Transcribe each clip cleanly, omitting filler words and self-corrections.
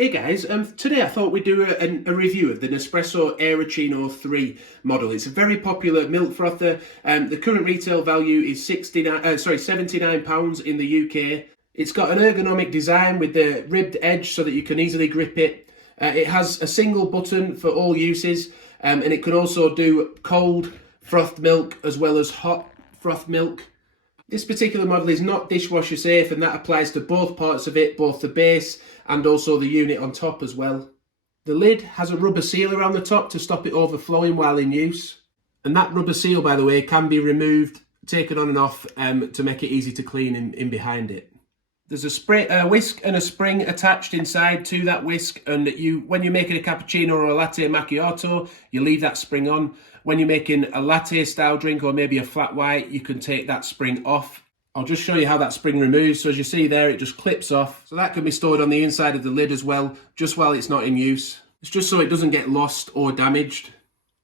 Hey guys, today I thought we'd do a review of the Nespresso Aeroccino 3 model. It's a very popular milk frother. The current retail value is £79 in the UK. It's got an ergonomic design with the ribbed edge so that you can easily grip it. It has a single button for all uses, and it can also do cold frothed milk as well as hot frothed milk. This particular model is not dishwasher safe, and that applies to both parts of it, both the base and also the unit on top as well. The lid has a rubber seal around the top to stop it overflowing while in use. And that rubber seal, by the way, can be removed, taken on and off to make it easy to clean in behind it. There's a whisk and a spring attached inside to that whisk, and when you're making a cappuccino or a latte macchiato, you leave that spring on. When you're making a latte style drink or maybe a flat white, you can take that spring off. I'll just show you how that spring removes. So as you see there, it just clips off. So that can be stored on the inside of the lid as well, just while it's not in use. It's just so it doesn't get lost or damaged.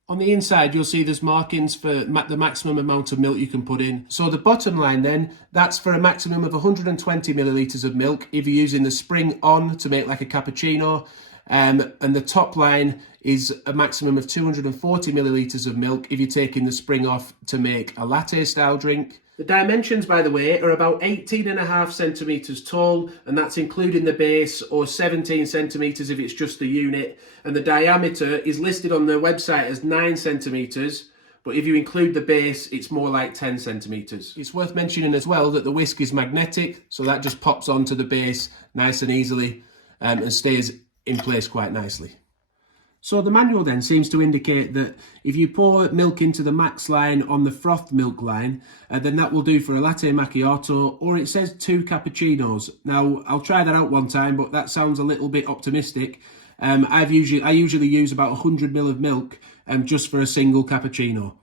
On the inside, you'll see there's markings for the maximum amount of milk you can put in. So the bottom line then, that's for a maximum of 120 millilitres of milk if you're using the spring on to make like a cappuccino. And the top line is a maximum of 240 millilitres of milk if you're taking the spring off to make a latte style drink. The dimensions, by the way, are about 18.5 centimetres tall, and that's including the base, or 17 centimetres if it's just the unit. And the diameter is listed on the website as 9 centimetres, but if you include the base, it's more like 10 centimetres. It's worth mentioning as well that the whisk is magnetic, so that just pops onto the base nice and easily and stays in place quite nicely. So the manual then seems to indicate that if you pour milk into the max line on the froth milk line, then that will do for a latte macchiato, or it says 2 cappuccinos. Now, I'll try that out one time, but that sounds a little bit optimistic. I usually use about 100 ml of milk just for a single cappuccino.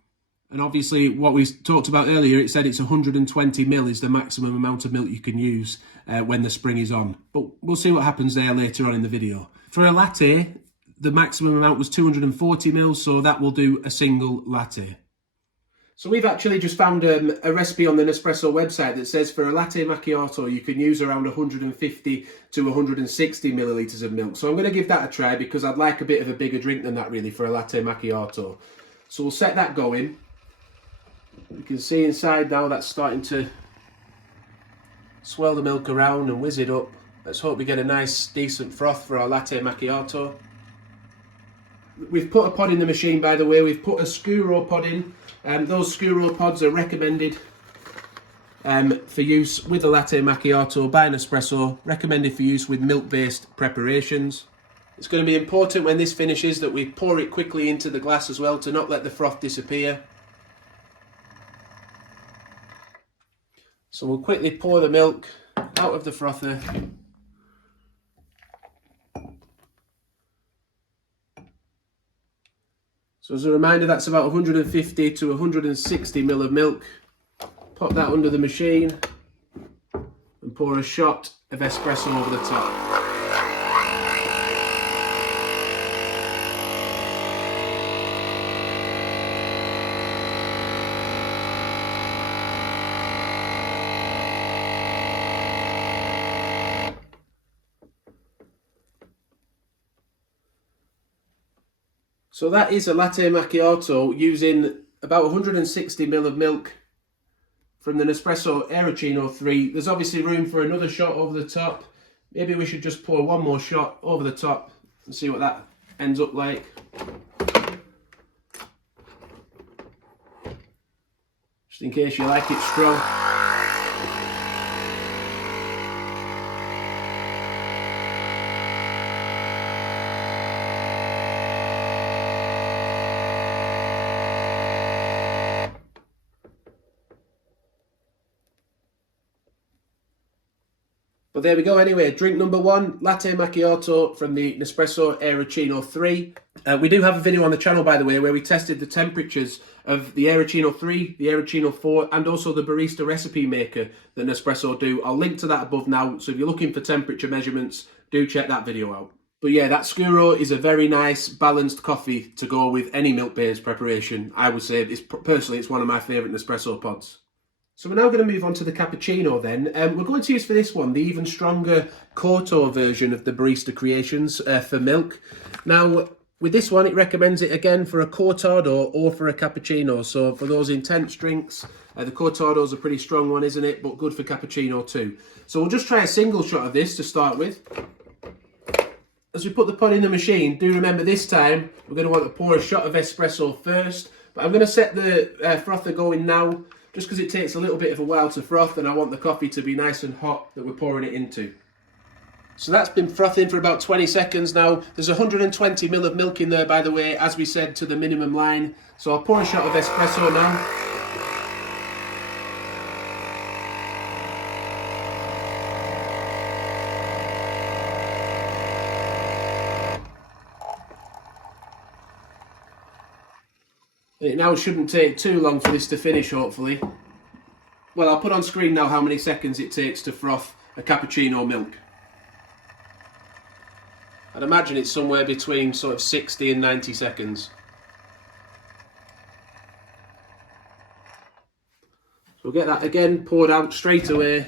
And obviously, what we talked about earlier, it said it's 120 ml is the maximum amount of milk you can use when the spring is on. But we'll see what happens there later on in the video. For a latte, the maximum amount was 240 ml, so that will do a single latte. So we've actually just found a recipe on the Nespresso website that says for a latte macchiato you can use around 150 to 160 millilitres of milk. So I'm going to give that a try because I'd like a bit of a bigger drink than that really for a latte macchiato. So we'll set that going. You can see inside now that's starting to swirl the milk around and whiz it up. Let's hope we get a nice decent froth for our latte macchiato. We've put a pod in the machine, by the way. We've put a Scuro pod in. Those Scuro pods are recommended for use with a latte macchiato by Nespresso. Recommended for use with milk-based preparations. It's going to be important when this finishes that we pour it quickly into the glass as well to not let the froth disappear. So we'll quickly pour the milk out of the frother. So as a reminder, that's about 150 to 160 ml of milk. Pop that under the machine and pour a shot of espresso over the top. So that is a latte macchiato using about 160 ml of milk from the Nespresso Aeroccino 3. There's obviously room for another shot over the top. Maybe we should just pour one more shot over the top and see what that ends up like. Just in case you like it strong. But there we go anyway, drink number 1, latte macchiato from the Nespresso Aeroccino 3. We do have a video on the channel, by the way, where we tested the temperatures of the Aeroccino 3, the Aeroccino 4, and also the barista recipe maker that Nespresso do. I'll link to that above now, so if you're looking for temperature measurements, do check that video out. But yeah, that Scuro is a very nice, balanced coffee to go with any milk-based preparation. I would say, personally, it's one of my favourite Nespresso pods. So we're now going to move on to the cappuccino then. We're going to use for this one the even stronger Corto version of the Barista Creations for milk. Now, with this one, it recommends it again for a cortado or for a cappuccino. So for those intense drinks, the cortado is a pretty strong one, isn't it? But good for cappuccino too. So we'll just try a single shot of this to start with. As we put the pod in the machine, do remember this time, we're going to want to pour a shot of espresso first. But I'm going to set the frother going now, just because it takes a little bit of a while to froth and I want the coffee to be nice and hot that we're pouring it into. So that's been frothing for about 20 seconds now. There's 120 ml of milk in there, by the way, as we said, to the minimum line. So I'll pour a shot of espresso now. It now shouldn't take too long for this to finish, hopefully. Well, I'll put on screen now how many seconds it takes to froth a cappuccino milk. I'd imagine it's somewhere between sort of 60 and 90 seconds. So we'll get that again poured out straight away.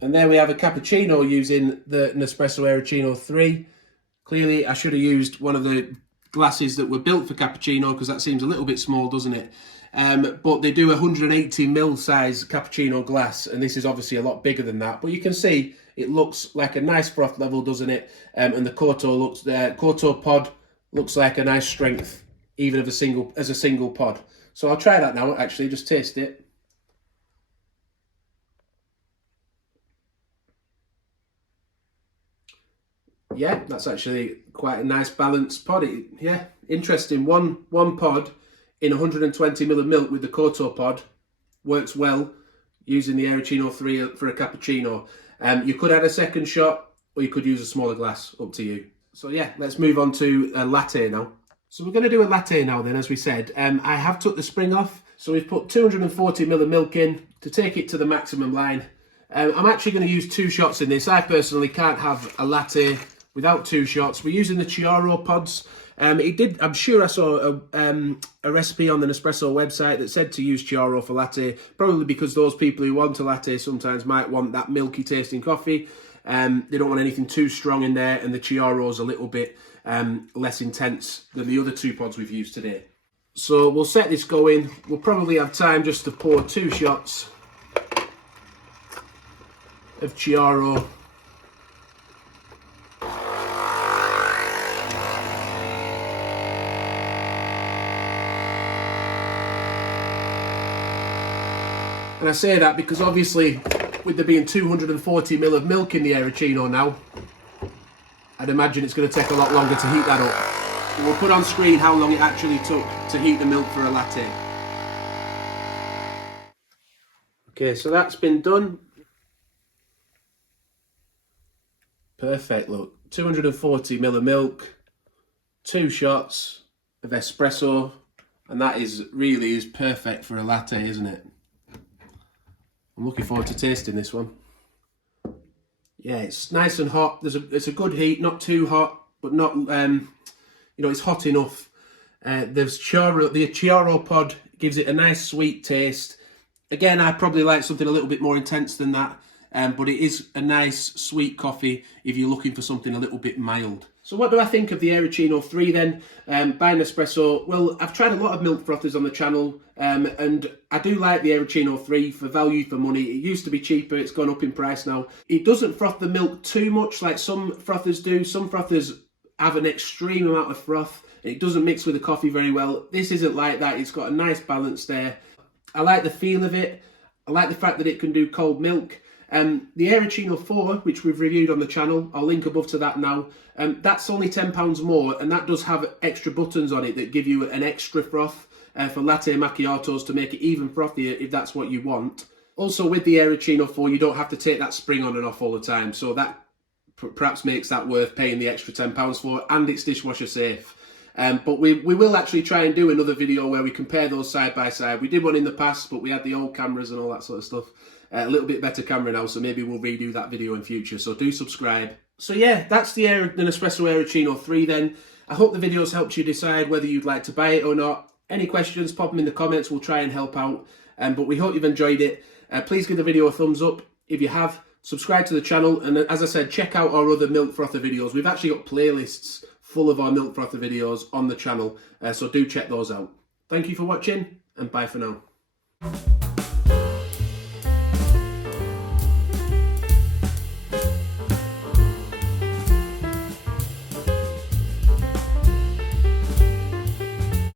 And there we have a cappuccino using the Nespresso Aeroccino 3. Clearly, I should have used one of the glasses that were built for cappuccino because that seems a little bit small, doesn't it? But they do a 180ml size cappuccino glass, and this is obviously a lot bigger than that. But you can see it looks like a nice froth level, doesn't it? And the Corto pod looks like a nice strength, even as a single pod. So I'll try that now. Actually, just taste it. Yeah, that's actually quite a nice balanced pod. Yeah, interesting. One pod in 120ml of milk with the Corto pod works well using the Aeroccino 3 for a cappuccino. You could add a second shot or you could use a smaller glass, up to you. So yeah, let's move on to a latte now. So we're going to do a latte now then, as we said. I have took the spring off, so we've put 240ml of milk in to take it to the maximum line. I'm actually going to use 2 shots in this. I personally can't have a latte without 2 shots. We're using the Chiaro pods. I'm sure I saw a recipe on the Nespresso website that said to use Chiaro for latte, probably because those people who want a latte sometimes might want that milky tasting coffee. They don't want anything too strong in there, and the Chiaro's a little bit less intense than the other 2 pods we've used today. So we'll set this going. We'll probably have time just to pour 2 shots of Chiaro. And I say that because obviously, with there being 240ml of milk in the Aeroccino now, I'd imagine it's going to take a lot longer to heat that up. So we'll put on screen how long it actually took to heat the milk for a latte. Okay, so that's been done. Perfect, look. 240ml of milk, 2 shots of espresso, and that really is perfect for a latte, isn't it? I'm looking forward to tasting this one. Yeah, it's nice and hot. It's a good heat, not too hot, but not it's hot enough. The Chiaro pod gives it a nice sweet taste. Again, I probably like something a little bit more intense than that, but it is a nice sweet coffee if you're looking for something a little bit mild. So what do I think of the Aeroccino 3 then, by Nespresso? Well, I've tried a lot of milk frothers on the channel, and I do like the Aeroccino 3 for value for money. It used to be cheaper, it's gone up in price now. It doesn't froth the milk too much like some frothers do. Some frothers have an extreme amount of froth. It doesn't mix with the coffee very well. This isn't like that. It's got a nice balance there. I like the feel of it. I like the fact that it can do cold milk. The Aeroccino 4, which we've reviewed on the channel, I'll link above to that now. That's only £10 more, and that does have extra buttons on it that give you an extra froth for latte macchiatos to make it even frothier if that's what you want. Also, with the Aeroccino 4, you don't have to take that spring on and off all the time, so that perhaps makes that worth paying the extra £10 for, and it's dishwasher safe. But we will actually try and do another video where we compare those side by side. We did one in the past, but we had the old cameras and all that sort of stuff. a little bit better camera now, so maybe we'll redo that video in future, so do subscribe. So yeah, that's the Nespresso Aeroccino 3 then. I hope the video's helped you decide whether you'd like to buy it or not. Any questions, pop them in the comments, we'll try and help out. But we hope you've enjoyed it. Please give the video a thumbs up. If you have, subscribe to the channel, and as I said, check out our other Milk Frother videos. We've actually got playlists full of our Milk Frother videos on the channel, so do check those out. Thank you for watching, and bye for now.